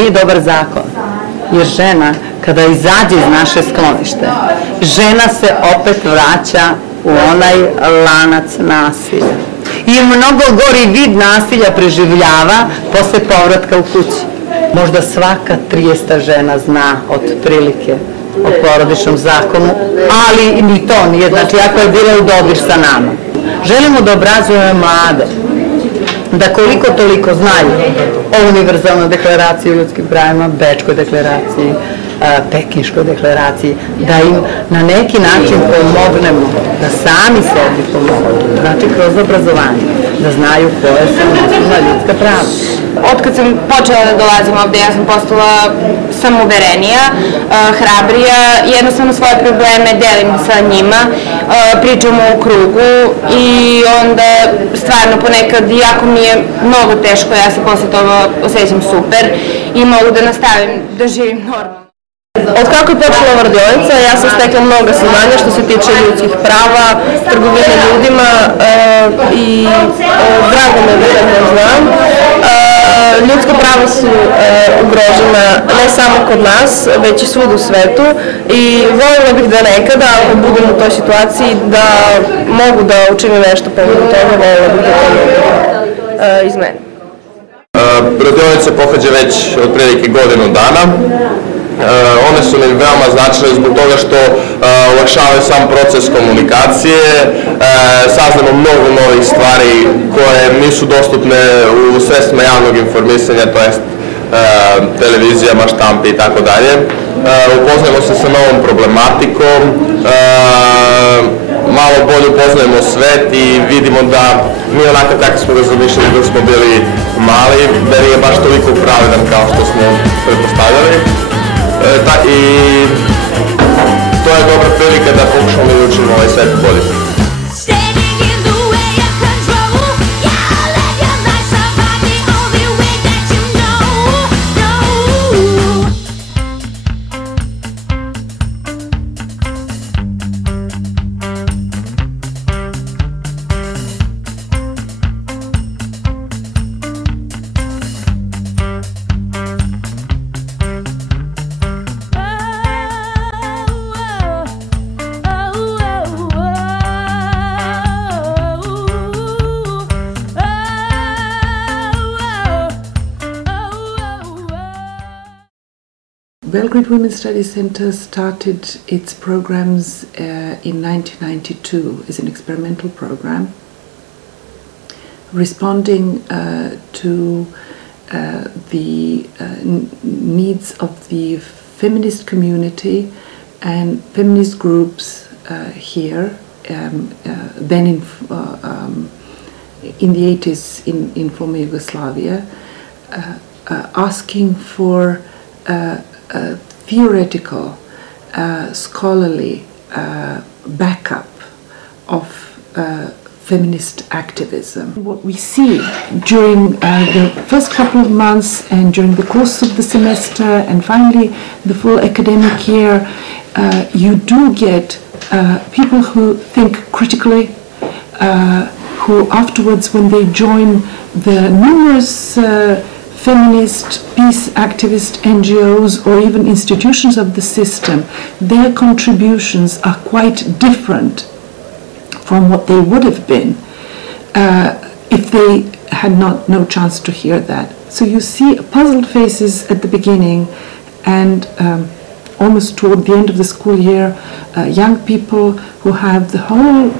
nije dobar zakon, jer žena kada izađe iz naše sklonište, žena se opet vraća u onaj lanac nasilja. I mnogo gori vid nasilja preživljava posle povratka u kući. Možda svaka 30. žena zna otprilike o porodičnom zakonu, ali ni to nije, znači ako je bila u dodir sa nama. Želimo da obrazujemo mlade, da koliko toliko znaju o univerzalnoj deklaraciji o ljudskim pravima, Bečkoj deklaraciji, Pekinškoj deklaraciji, da im na neki način pomognemo, da sami sebi pomogu, znači kroz obrazovanje, da znaju koje su osnovna ljudska prava. Otkad sam počela da dolazim ovde, ja sam postala samouverenija, hrabrija, jednostavno svoje probleme delim sa njima, pričamo u krugu i onda stvarno ponekad, iako mi je mnogo teško, ja se posle toga osjećam super i mogu da nastavim da živim normalno. Od kako je počela ova radionica, ja sam stekla mnogo saznanja što se tiče ljudskih prava, trgovine ljudima i drago me da ne znam. Ljudska prava su ugrožena ne samo kod nas, već i svud u svetu i voljela bih da nekada, ako budem u toj situaciji, da mogu da učinim nešto povodom toga, voljela bih da to izmenim. Radionica pohađa već otprilike godinu dana. One su mi veoma značajne zbog toga što olakšavaju sam proces komunikacije, saznamo mnogo novih stvari koje nisu dostupne u sredstvima javnog informisanja, to jest televizijama, štampi i tako dalje. Upoznajemo se sa novom problematikom, malo bolje upoznajemo svet i vidimo da mi onako tako smo ga zamišljali dok smo bili mali, da nije baš toliko pravedan kao što smo pretpostavljali. I to je dobra prilika da pokušamo da učinimo ovaj svet bolje. Belgrade Women's Studies Center started its programs in 1992 as an experimental program, responding to the needs of the feminist community and feminist groups here, then in the 80s in former Yugoslavia, asking for theoretical, scholarly backup of feminist activism. What we see during the first couple of months and during the course of the semester and finally the full academic year, you do get people who think critically, who afterwards, when they join the numerous feminist, peace activist NGOs or even institutions of the system, their contributions are quite different from what they would have been if they had no chance to hear that. So you see puzzled faces at the beginning and almost toward the end of the school year, young people who have the whole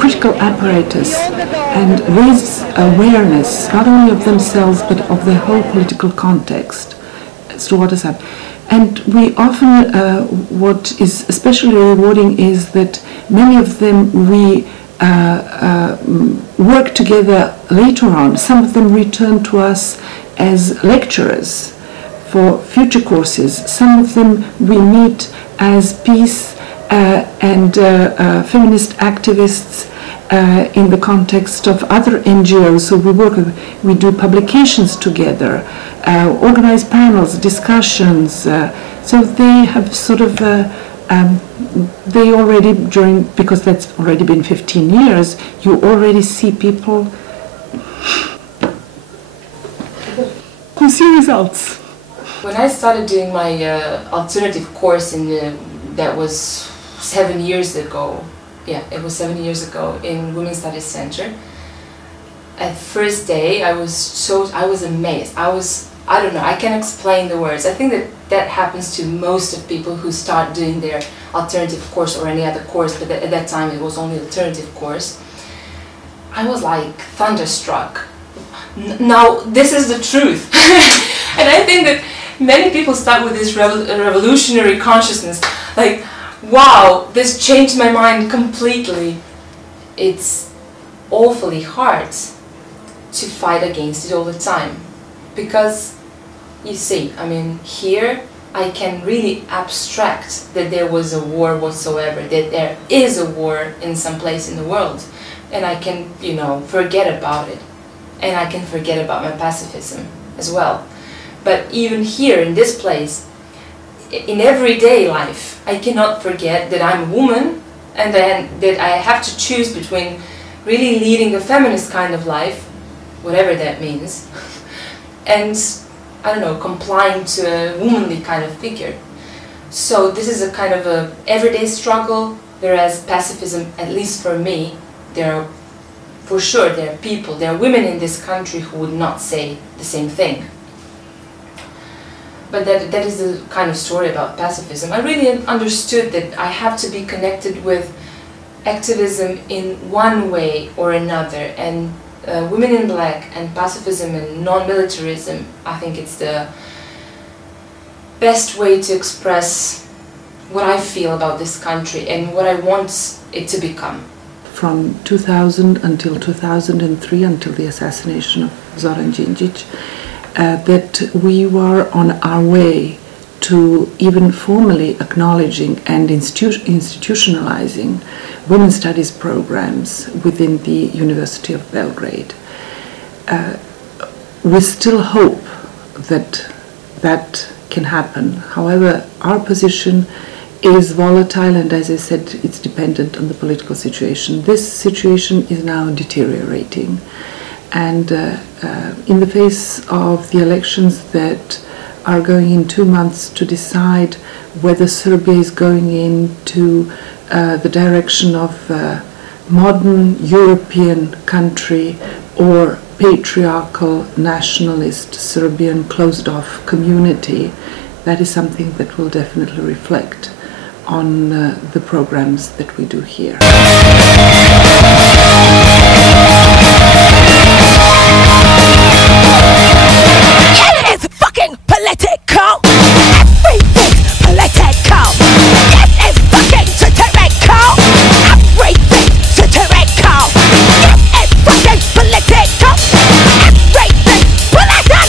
critical apparatus and raise awareness not only of themselves but of the whole political context as to what has happened. And we often, what is especially rewarding is that many of them we work together later on. Some of them return to us as lecturers for future courses. Some of them we meet as peace and feminist activists in the context of other NGOs. So we do publications together, organize panels, discussions. So they have sort of, they already because that's already been 15 years, you already see people who see results. When I started doing my alternative course that was 7 years ago, yeah, it was 7 years ago in Women's Studies Center. At first day, I was amazed. I don't know, I can't explain the words. I think that happens to most of people who start doing their alternative course or any other course, but at that time it was only alternative course. I was like thunderstruck. Now, this is the truth. And I think that many people start with this revolutionary consciousness, like, wow, this changed my mind completely. It's awfully hard to fight against it all the time. Because, you see, I mean, here I can really abstract that there was a war whatsoever, that there is a war in some place in the world. And I can, you know, forget about it. And I can forget about my pacifism as well. But even here, in this place, in everyday life, I cannot forget that I'm a woman and that I have to choose between really leading a feminist kind of life, whatever that means, and, I don't know, complying to a womanly kind of figure. So this is a kind of a everyday struggle, whereas pacifism, at least for me, for sure there are people, there are women in this country who would not say the same thing. But that is the kind of story about pacifism. I really understood that I have to be connected with activism in one way or another, and Women in Black and pacifism and non-militarism, I think it's the best way to express what I feel about this country and what I want it to become. From 2000 until 2003, until the assassination of Zoran Đinđić, that we were on our way to even formally acknowledging and institutionalizing women's studies programs within the University of Belgrade. We still hope that that can happen. However, our position is volatile, and as I said, it's dependent on the political situation. This situation is now deteriorating, and in the face of the elections that are going in 2 months to decide whether Serbia is going into the direction of a modern European country or patriarchal, nationalist, Serbian closed-off community, that is something that will definitely reflect on the programs that we do here. It is fucking political! Everything's political! This is fucking satirical! Everything's satirical! This is fucking political! Everything's political!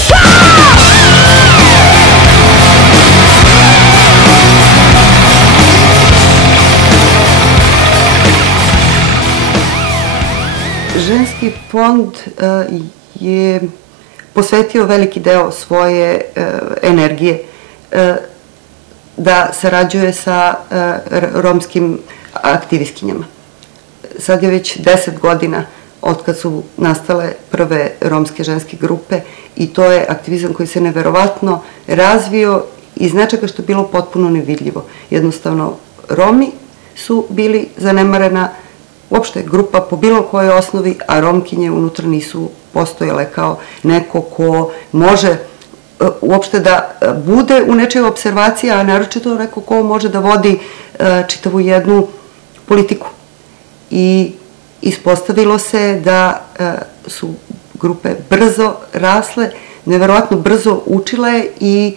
Ženski fond je posvetio veliki deo svoje energije da sarađuje sa romskim aktivistkinjama. Sad je već 10 godina otkad su nastale prve romske ženske grupe i to je aktivizam koji se neverovatno razvio iz nečega što je bilo potpuno nevidljivo. Jednostavno, Romi su bili zanemarena uopšte grupa po bilo kojoj osnovi, a Romkinje unutra nisu postojale kao neko ko može uopšte da bude u nečoj observaciji, a naročito neko ko može da vodi čitavu jednu politiku. I ispostavilo se da su grupe brzo rasle, neverovatno brzo učile i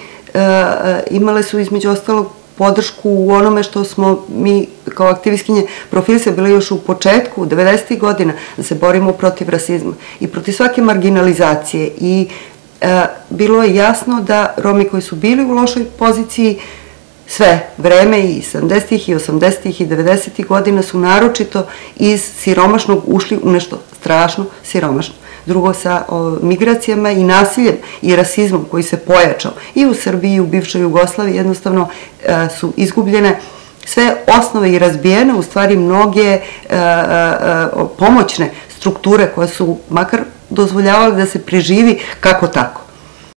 imale su između ostalog podršku u onome što smo mi kao aktivistkinje profilisali bili još u početku, 90. godina, da se borimo protiv rasizma i protiv svake marginalizacije. I bilo je jasno da Romi koji su bili u lošoj poziciji sve vreme i 70. i 80. i 90. godina su naročito iz siromašnog ušli u nešto strašno siromašno. Drugo, sa migracijama i nasiljem i rasizmom koji se pojačao i u Srbiji i u bivšoj Jugoslaviji, jednostavno su izgubljene sve osnove i razbijene, u stvari mnoge pomoćne strukture koje su makar dozvoljavale da se preživi kako tako.